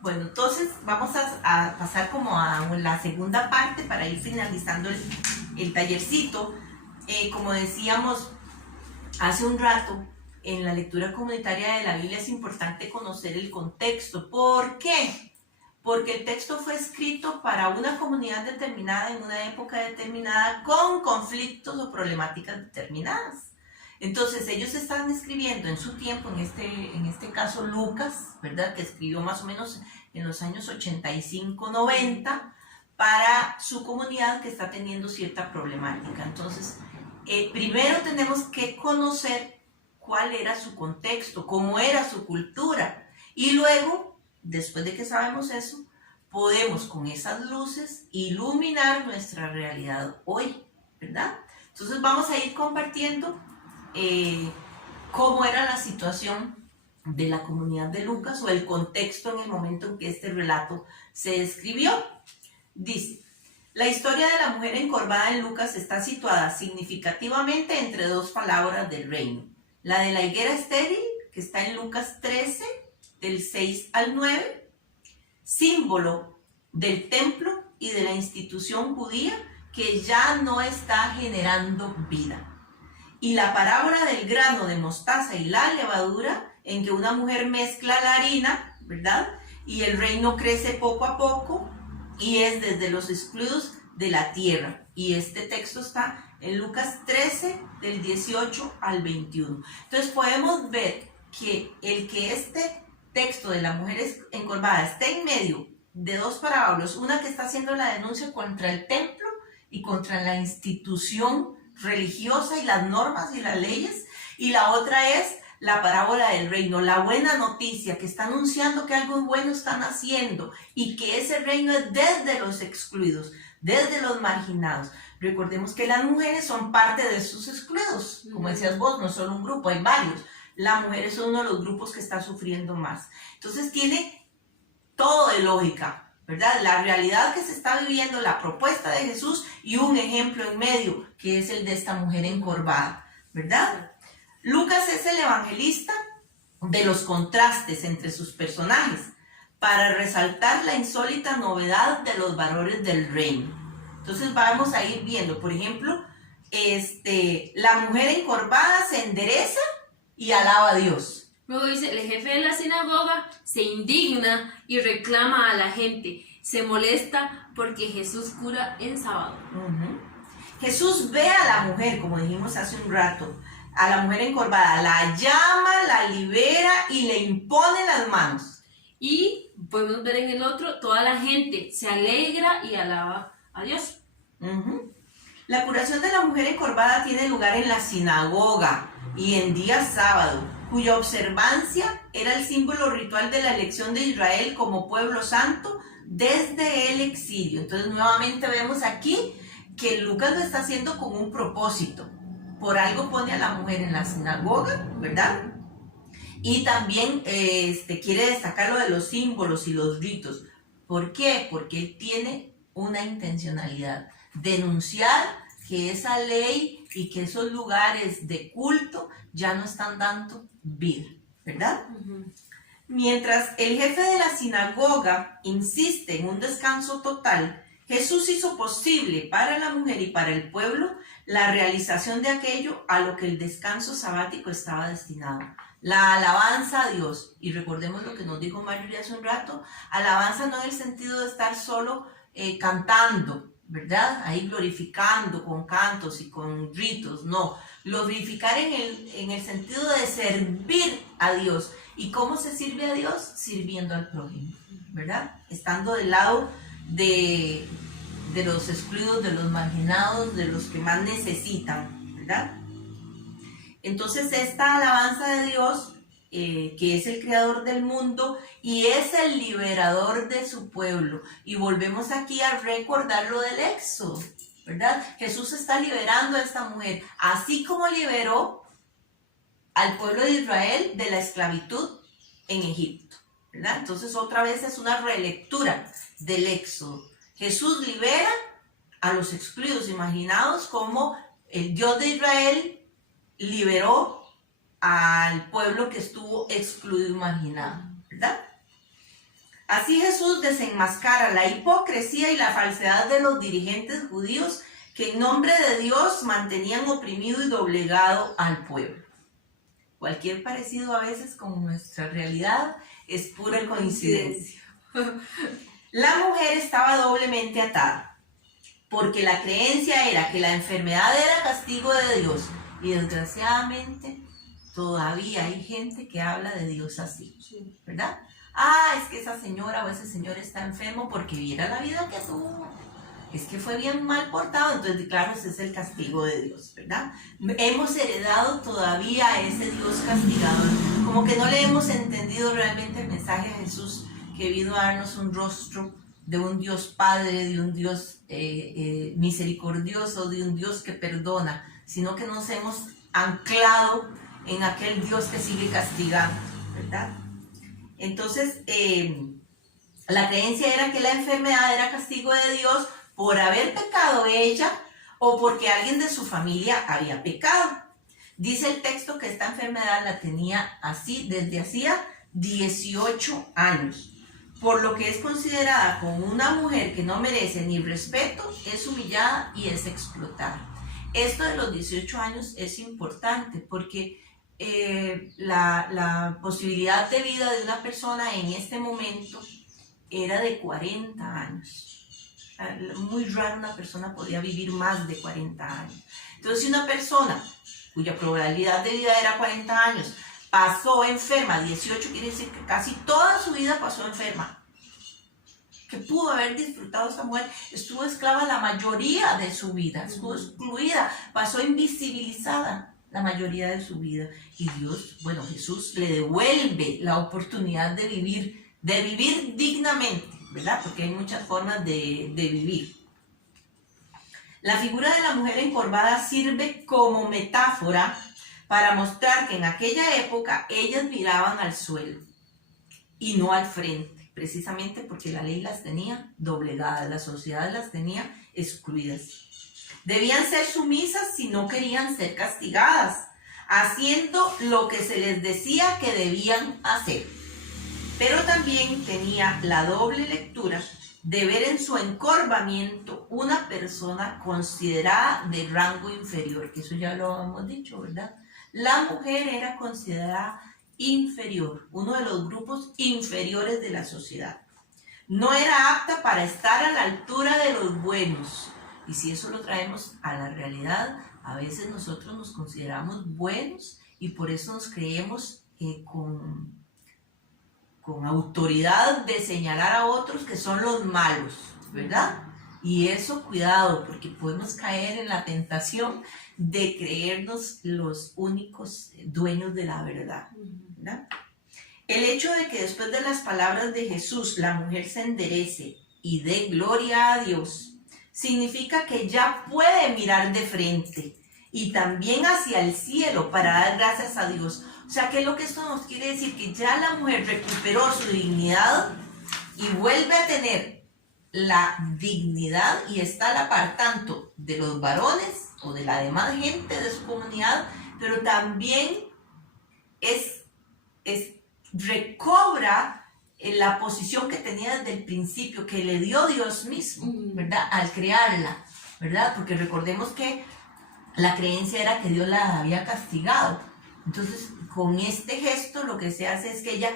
Bueno, entonces vamos a pasar como a la segunda parte para ir finalizando el tallercito. Como decíamos hace un rato, en la lectura comunitaria de la Biblia es importante conocer el contexto. ¿Por qué? Porque el texto fue escrito para una comunidad determinada en una época determinada con conflictos o problemáticas determinadas. Entonces ellos estaban escribiendo en su tiempo, en este caso Lucas, ¿verdad? Que escribió más o menos en los años 85-90 para su comunidad que está teniendo cierta problemática. Entonces, primero tenemos que conocer cuál era su contexto, cómo era su cultura. Y luego, después de que sabemos eso, podemos con esas luces iluminar nuestra realidad hoy, ¿verdad? Entonces vamos a ir compartiendo cómo era la situación de la comunidad de Lucas o el contexto en el momento en que este relato se escribió. Dice, la historia de la mujer encorvada en Lucas está situada significativamente entre dos palabras del reino. La de la higuera estéril, que está en Lucas 13, del 6 al 9, símbolo del templo y de la institución judía que ya no está generando vida. Y la parábola del grano de mostaza y la levadura, en que una mujer mezcla la harina, ¿verdad? Y el reino crece poco a poco y es desde los excluidos de la tierra. Y este texto está en Lucas 13, del 18 al 21. Entonces podemos ver que este texto de la mujer encorvada está en medio de dos parábolas, una que está haciendo la denuncia contra el templo y contra la institución religiosa y las normas y las leyes, y la otra es la parábola del reino, la buena noticia que está anunciando que algo bueno están haciendo y que ese reino es desde los excluidos, desde los marginados. Recordemos que las mujeres son parte de esos excluidos, como decías vos, no es solo un grupo, hay varios. La mujer es uno de los grupos que está sufriendo más. Entonces tiene todo de lógica, ¿verdad? La realidad que se está viviendo, la propuesta de Jesús y un ejemplo en medio, que es el de esta mujer encorvada, ¿verdad? Lucas es el evangelista de los contrastes entre sus personajes para resaltar la insólita novedad de los valores del reino. Entonces vamos a ir viendo, por ejemplo, la mujer encorvada se endereza y alaba a Dios. Luego dice, el jefe de la sinagoga se indigna y reclama a la gente. Se molesta porque Jesús cura en sábado. Jesús ve a la mujer, como dijimos hace un rato, a la mujer encorvada, la llama, la libera y le impone las manos. Y podemos ver en el otro, toda la gente se alegra y alaba a Dios. La curación de la mujer encorvada tiene lugar en la sinagoga y en día sábado, cuya observancia era el símbolo ritual de la elección de Israel como pueblo santo desde el exilio. Entonces nuevamente vemos aquí que Lucas lo está haciendo con un propósito. Por algo pone a la mujer en la sinagoga, ¿verdad? Y también quiere destacar lo de los símbolos y los ritos. ¿Por qué? Porque él tiene una intencionalidad, denunciar que esa ley y que esos lugares de culto ya no están dando vida, ¿verdad? Mientras el jefe de la sinagoga insiste en un descanso total, Jesús hizo posible para la mujer y para el pueblo la realización de aquello a lo que el descanso sabático estaba destinado. La alabanza a Dios. Y recordemos lo que nos dijo Marjorie hace un rato, alabanza no en el sentido de estar solo cantando, ¿verdad? Ahí glorificando con cantos y con ritos, no. Glorificar en el sentido de servir a Dios. ¿Y cómo se sirve a Dios? Sirviendo al prójimo, ¿verdad? Estando del lado de los excluidos, de los marginados, de los que más necesitan, ¿verdad? Entonces esta alabanza de Dios, que es el creador del mundo y es el liberador de su pueblo. Y volvemos aquí a recordar lo del Éxodo, ¿verdad? Jesús está liberando a esta mujer, así como liberó al pueblo de Israel de la esclavitud en Egipto, ¿verdad? Entonces otra vez es una relectura del Éxodo. Jesús libera a los excluidos, imaginados como el Dios de Israel liberó al pueblo que estuvo excluido y marginado, ¿verdad? Así Jesús desenmascara la hipocresía y la falsedad de los dirigentes judíos que en nombre de Dios mantenían oprimido y doblegado al pueblo. Cualquier parecido a veces con nuestra realidad es pura coincidencia. La mujer estaba doblemente atada, porque la creencia era que la enfermedad era castigo de Dios, y desgraciadamente todavía hay gente que habla de Dios así, ¿verdad? Es que esa señora o ese señor está enfermo porque viera la vida que tuvo. Es que fue bien mal portado, entonces claro, ese es el castigo de Dios, ¿verdad? Hemos heredado todavía ese Dios castigador, como que no le hemos entendido realmente el mensaje a Jesús, que vino a darnos un rostro de un Dios Padre, de un Dios misericordioso, de un Dios que perdona, sino que nos hemos anclado en aquel Dios que sigue castigando, ¿verdad? Entonces, la creencia era que la enfermedad era castigo de Dios por haber pecado ella o porque alguien de su familia había pecado. Dice el texto que esta enfermedad la tenía así desde hacía 18 años, por lo que es considerada como una mujer que no merece ni respeto, es humillada y es explotada. Esto de los 18 años es importante porque la posibilidad de vida de una persona en este momento era de 40 años. Muy raro una persona podía vivir más de 40 años. Entonces, si una persona cuya probabilidad de vida era 40 años pasó enferma 18, quiere decir que casi toda su vida pasó enferma. Que pudo haber disfrutado esta mujer, estuvo esclava la mayoría de su vida, estuvo excluida, pasó invisibilizada la mayoría de su vida. Y Dios, bueno, Jesús le devuelve la oportunidad de vivir dignamente, ¿verdad? Porque hay muchas formas de vivir. La figura de la mujer encorvada sirve como metáfora para mostrar que en aquella época ellas miraban al suelo y no al frente, precisamente porque la ley las tenía doblegadas, la sociedad las tenía excluidas. Debían ser sumisas si no querían ser castigadas, haciendo lo que se les decía que debían hacer. Pero también tenía la doble lectura de ver en su encorvamiento una persona considerada de rango inferior, que eso ya lo hemos dicho, ¿verdad? La mujer era considerada inferior, uno de los grupos inferiores de la sociedad. No era apta para estar a la altura de los buenos. Y si eso lo traemos a la realidad, a veces nosotros nos consideramos buenos y por eso nos creemos con autoridad de señalar a otros que son los malos, ¿verdad? Y eso, cuidado, porque podemos caer en la tentación de creernos los únicos dueños de la verdad, ¿verdad? El hecho de que después de las palabras de Jesús la mujer se enderece y dé gloria a Dios, significa que ya puede mirar de frente y también hacia el cielo para dar gracias a Dios. O sea, ¿qué es lo que esto nos quiere decir? Que ya la mujer recuperó su dignidad y vuelve a tener la dignidad y está a la par tanto de los varones o de la demás gente de su comunidad, pero también recobra la posición que tenía desde el principio, que le dio Dios mismo, ¿verdad? Al crearla, ¿verdad? Porque recordemos que la creencia era que Dios la había castigado. Entonces, con este gesto lo que se hace es que ella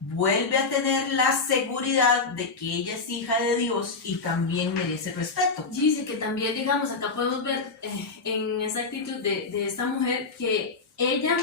vuelve a tener la seguridad de que ella es hija de Dios y también merece respeto. Dice que también, digamos, acá podemos ver en esa actitud de esta mujer que ella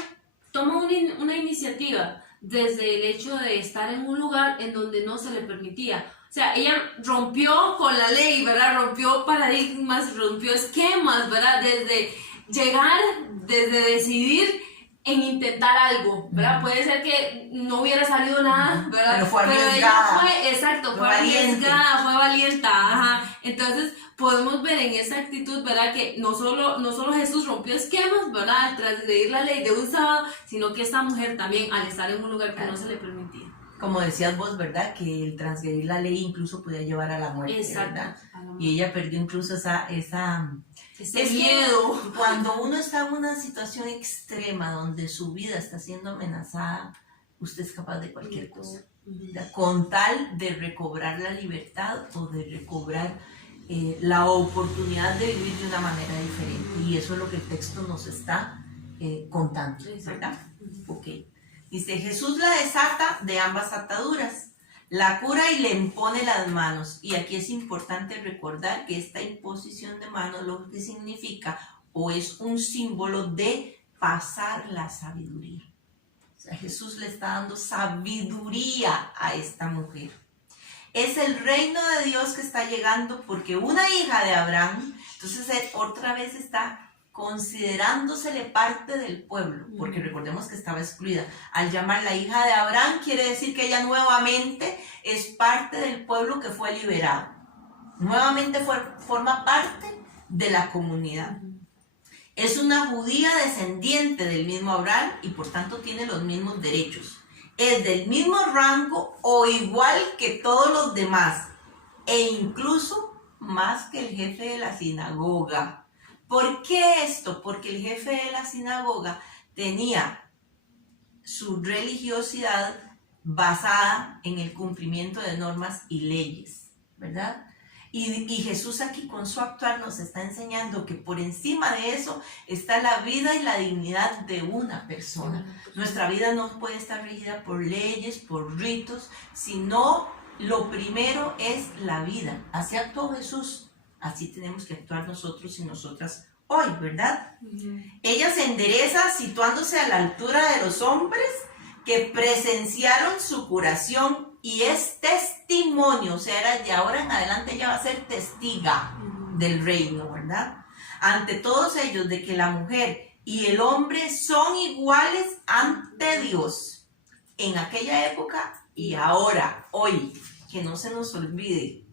toma una iniciativa desde el hecho de estar en un lugar en donde no se le permitía. O sea, ella rompió con la ley, ¿verdad? Rompió paradigmas, rompió esquemas, ¿verdad? Desde llegar, desde decidir en intentar algo, ¿verdad? Puede ser que no hubiera salido nada, ¿verdad? Pero fue arriesgada. Ella fue arriesgada, fue valiente, ajá. Entonces, podemos ver en esa actitud, ¿verdad? Que no solo Jesús rompió esquemas, ¿verdad? Al transgredir la ley de un sábado, sino que esta mujer también, al estar en un lugar que no se le permitía. Como decías vos, ¿verdad? Que el transgredir la ley incluso podía llevar a la muerte, ¿verdad? Y ella perdió incluso ese miedo. Cuando uno está en una situación extrema donde su vida está siendo amenazada, usted es capaz de cualquier cosa. con tal de recobrar la libertad o de recobrar la oportunidad de vivir de una manera diferente. Y eso es lo que el texto nos está contando, ¿verdad? Ok. Dice, Jesús la desata de ambas ataduras, la cura y le impone las manos. Y aquí es importante recordar que esta imposición de manos lo que significa o es un símbolo de pasar la sabiduría. O sea, Jesús le está dando sabiduría a esta mujer. Es el reino de Dios que está llegando porque una hija de Abraham, entonces otra vez está considerándosele parte del pueblo, porque recordemos que estaba excluida. Al llamarla hija de Abraham quiere decir que ella nuevamente es parte del pueblo que fue liberado. Nuevamente forma parte de la comunidad. Es una judía descendiente del mismo Abraham y por tanto tiene los mismos derechos. Es del mismo rango o igual que todos los demás e incluso más que el jefe de la sinagoga. ¿Por qué esto? Porque el jefe de la sinagoga tenía su religiosidad basada en el cumplimiento de normas y leyes, ¿verdad? Y Jesús aquí con su actuar nos está enseñando que por encima de eso está la vida y la dignidad de una persona. Nuestra vida no puede estar regida por leyes, por ritos, sino lo primero es la vida. Así actuó Jesús, así tenemos que actuar nosotros y nosotras hoy, ¿verdad? Ella se endereza situándose a la altura de los hombres que presenciaron su curación y es testimonio, o sea, de ahora en adelante ella va a ser testiga del reino, ¿verdad? Ante todos ellos de que la mujer y el hombre son iguales ante Dios en aquella época y ahora, hoy, que no se nos olvide.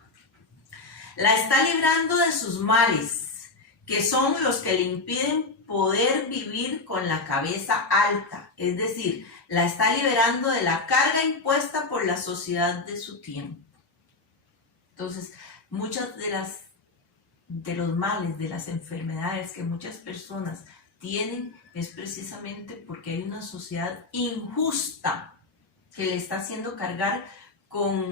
La está librando de sus males, que son los que le impiden poder vivir con la cabeza alta, es decir, la está liberando de la carga impuesta por la sociedad de su tiempo. Entonces, muchas de los males, de las enfermedades que muchas personas tienen es precisamente porque hay una sociedad injusta que le está haciendo cargar con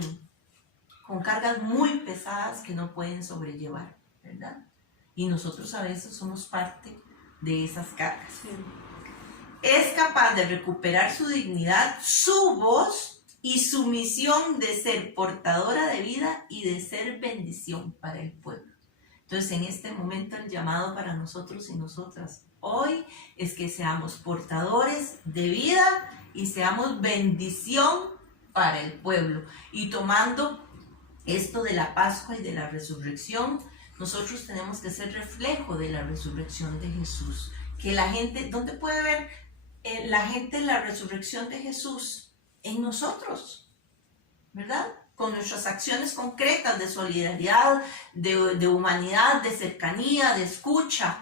cargas muy pesadas que no pueden sobrellevar, ¿verdad? Y nosotros a veces somos parte de esas cargas. Sí. Es capaz de recuperar su dignidad, su voz y su misión de ser portadora de vida y de ser bendición para el pueblo. Entonces, en este momento el llamado para nosotros y nosotras hoy es que seamos portadores de vida y seamos bendición para el pueblo. Y tomando esto de la Pascua y de la resurrección, nosotros tenemos que ser reflejo de la resurrección de Jesús. Que la gente, ¿dónde puede ver la gente la resurrección de Jesús? En nosotros, ¿verdad? Con nuestras acciones concretas de solidaridad, de humanidad, de cercanía, de escucha.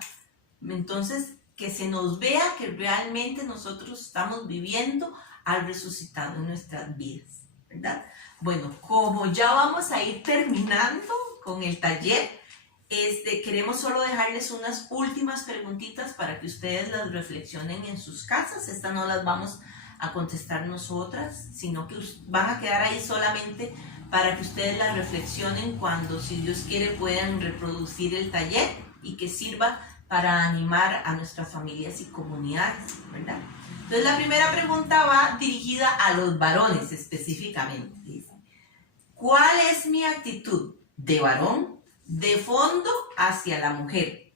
Entonces, que se nos vea que realmente nosotros estamos viviendo al resucitado en nuestras vidas, ¿verdad? Bueno, como ya vamos a ir terminando con el taller, queremos solo dejarles unas últimas preguntitas para que ustedes las reflexionen en sus casas. Estas no las vamos a contestar nosotras, sino que van a quedar ahí solamente para que ustedes las reflexionen cuando, si Dios quiere, puedan reproducir el taller y que sirva para animar a nuestras familias y comunidades, ¿verdad? Entonces, la primera pregunta va dirigida a los varones específicamente. Dice, ¿cuál es mi actitud de varón de fondo hacia la mujer?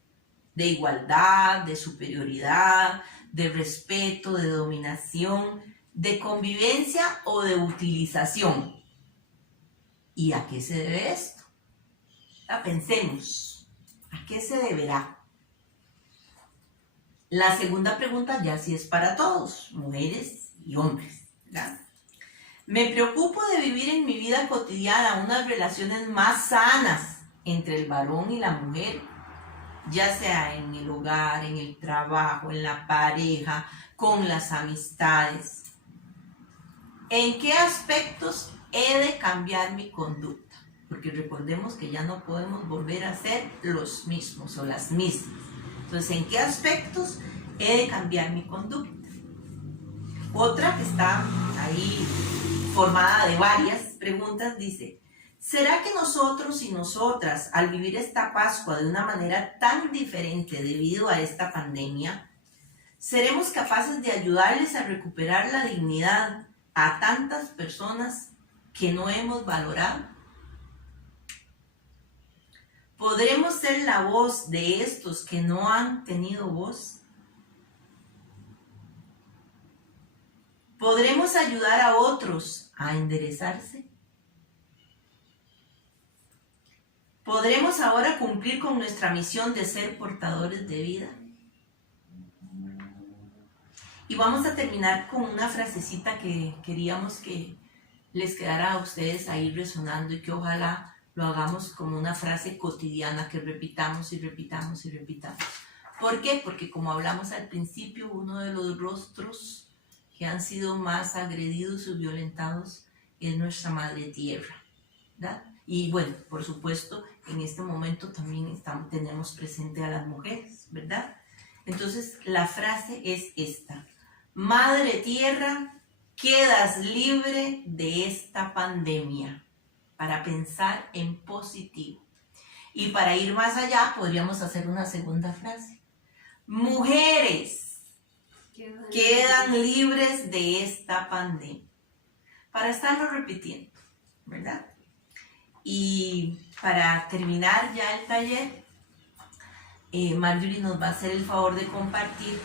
De igualdad, de superioridad, de respeto, de dominación, de convivencia o de utilización. ¿Y a qué se debe esto? Pensemos, ¿a qué se deberá? La segunda pregunta ya sí es para todos, mujeres y hombres, ¿verdad? Me preocupo de vivir en mi vida cotidiana unas relaciones más sanas entre el varón y la mujer, ya sea en el hogar, en el trabajo, en la pareja, con las amistades. ¿En qué aspectos he de cambiar mi conducta? Porque recordemos que ya no podemos volver a ser los mismos o las mismas. Entonces, ¿en qué aspectos he de cambiar mi conducta? Otra que está ahí formada de varias preguntas, dice: ¿será que nosotros y nosotras, al vivir esta Pascua de una manera tan diferente debido a esta pandemia, seremos capaces de ayudarles a recuperar la dignidad a tantas personas que no hemos valorado? ¿Podremos ser la voz de estos que no han tenido voz? ¿Podremos ayudar a otros a enderezarse? ¿Podremos ahora cumplir con nuestra misión de ser portadores de vida? Y vamos a terminar con una frasecita que queríamos que les quedara a ustedes ahí resonando y que ojalá lo hagamos como una frase cotidiana que repitamos y repitamos y repitamos. ¿Por qué? Porque como hablamos al principio, uno de los rostros que han sido más agredidos y violentados es nuestra Madre Tierra, ¿verdad? Y bueno, por supuesto, en este momento también tenemos presente a las mujeres, ¿verdad? Entonces, la frase es esta: Madre Tierra, quedas libre de esta pandemia, para pensar en positivo. Y para ir más allá, podríamos hacer una segunda frase: mujeres quedan libres de esta pandemia. Para estarlo repitiendo, ¿verdad? Y para terminar ya el taller, Marjorie nos va a hacer el favor de compartir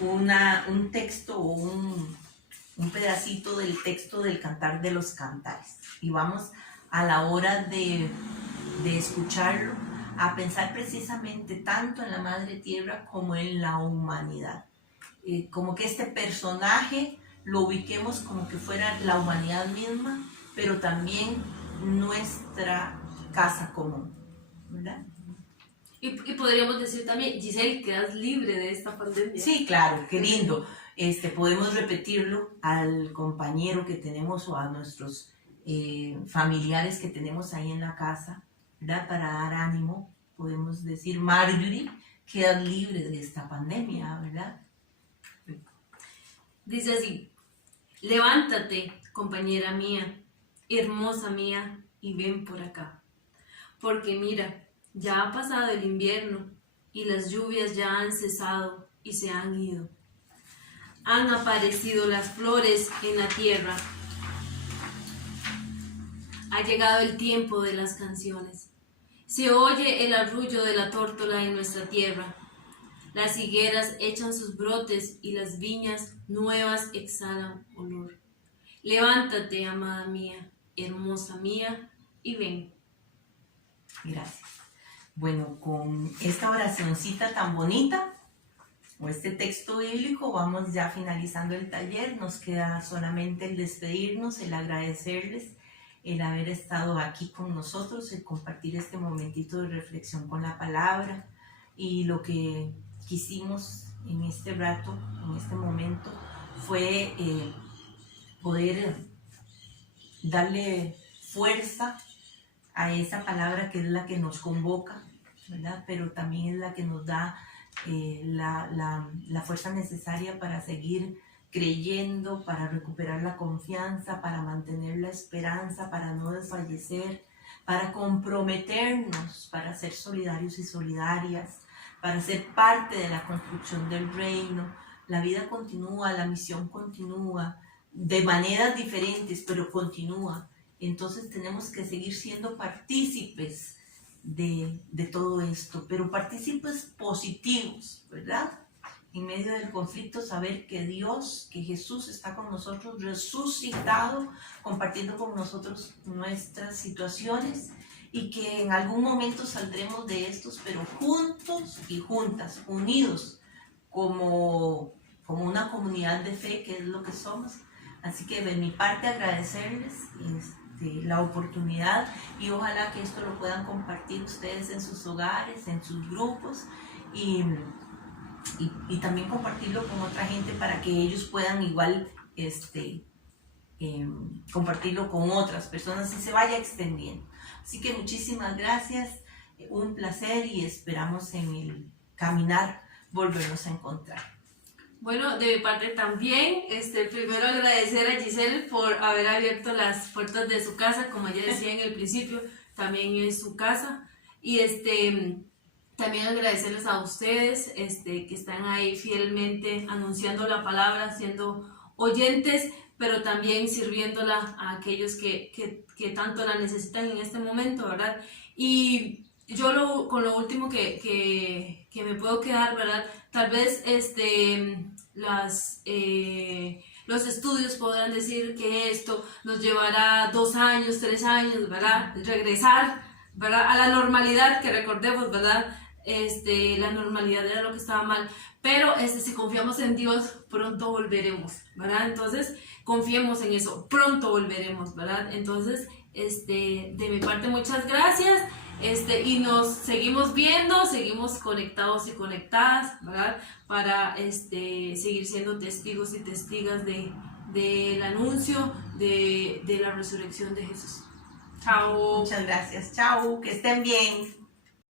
un texto o un pedacito del texto del Cantar de los Cantares. Y vamos, a la hora de escucharlo, a pensar precisamente tanto en la Madre Tierra como en la humanidad. Como que este personaje lo ubiquemos como que fuera la humanidad misma, pero también nuestra casa común, ¿verdad? Y podríamos decir también: Giselle, quedas libre de esta pandemia. Sí, claro, qué lindo. Podemos repetirlo al compañero que tenemos o a nuestros familiares que tenemos ahí en la casa, ¿verdad? Para dar ánimo, podemos decir: Marjorie, quedas libre de esta pandemia, ¿verdad? Dice así: levántate, compañera mía, hermosa mía, y ven por acá. Porque mira, ya ha pasado el invierno y las lluvias ya han cesado y se han ido. Han aparecido las flores en la tierra. Ha llegado el tiempo de las canciones. Se oye el arrullo de la tórtola en nuestra tierra. Las higueras echan sus brotes y las viñas nuevas exhalan olor. Levántate, amada mía, hermosa mía, y ven. Gracias. Bueno, con esta oracioncita tan bonita, o este texto bíblico, vamos ya finalizando el taller. Nos queda solamente el despedirnos, el agradecerles el haber estado aquí con nosotros, el compartir este momentito de reflexión con la palabra. Y lo que quisimos en este rato, en este momento, fue poder darle fuerza a esa palabra que es la que nos convoca, ¿verdad? Pero también es la que nos da la fuerza necesaria para seguir creyendo, para recuperar la confianza, para mantener la esperanza, para no desfallecer, para comprometernos, para ser solidarios y solidarias, para ser parte de la construcción del reino. La vida continúa, la misión continúa, de maneras diferentes, pero continúa. Entonces tenemos que seguir siendo partícipes de todo esto, pero partícipes positivos, ¿verdad? En medio del conflicto, saber que Dios, que Jesús está con nosotros, resucitado, compartiendo con nosotros nuestras situaciones, y que en algún momento saldremos de estos, pero juntos y juntas, unidos, como una comunidad de fe, que es lo que somos. Así que de mi parte agradecerles la oportunidad, y ojalá que esto lo puedan compartir ustedes en sus hogares, en sus grupos, y también compartirlo con otra gente para que ellos puedan igual compartirlo con otras personas y se vaya extendiendo. Así que muchísimas gracias, un placer, y esperamos en el caminar volvernos a encontrar. Bueno, de mi parte también, primero agradecer a Giselle por haber abierto las puertas de su casa, como ella decía en el principio, también es su casa, y también agradecerles a ustedes, que están ahí fielmente anunciando la palabra, siendo oyentes, pero también sirviéndola a aquellos que tanto la necesitan en este momento, ¿verdad? Y yo con lo último que me puedo quedar, ¿verdad? Tal vez los estudios podrán decir que esto nos llevará 2 años, 3 años, ¿verdad? Regresar, ¿verdad? A la normalidad, que recordemos, ¿verdad? La normalidad era lo que estaba mal, pero si confiamos en Dios, pronto volveremos, ¿verdad? Entonces, confiemos en eso, pronto volveremos, ¿verdad? Entonces, de mi parte, muchas gracias. Y nos seguimos viendo, seguimos conectados y conectadas, ¿verdad? Para seguir siendo testigos y testigas del anuncio de la resurrección de Jesús. Chao. Muchas gracias. Chao, que estén bien.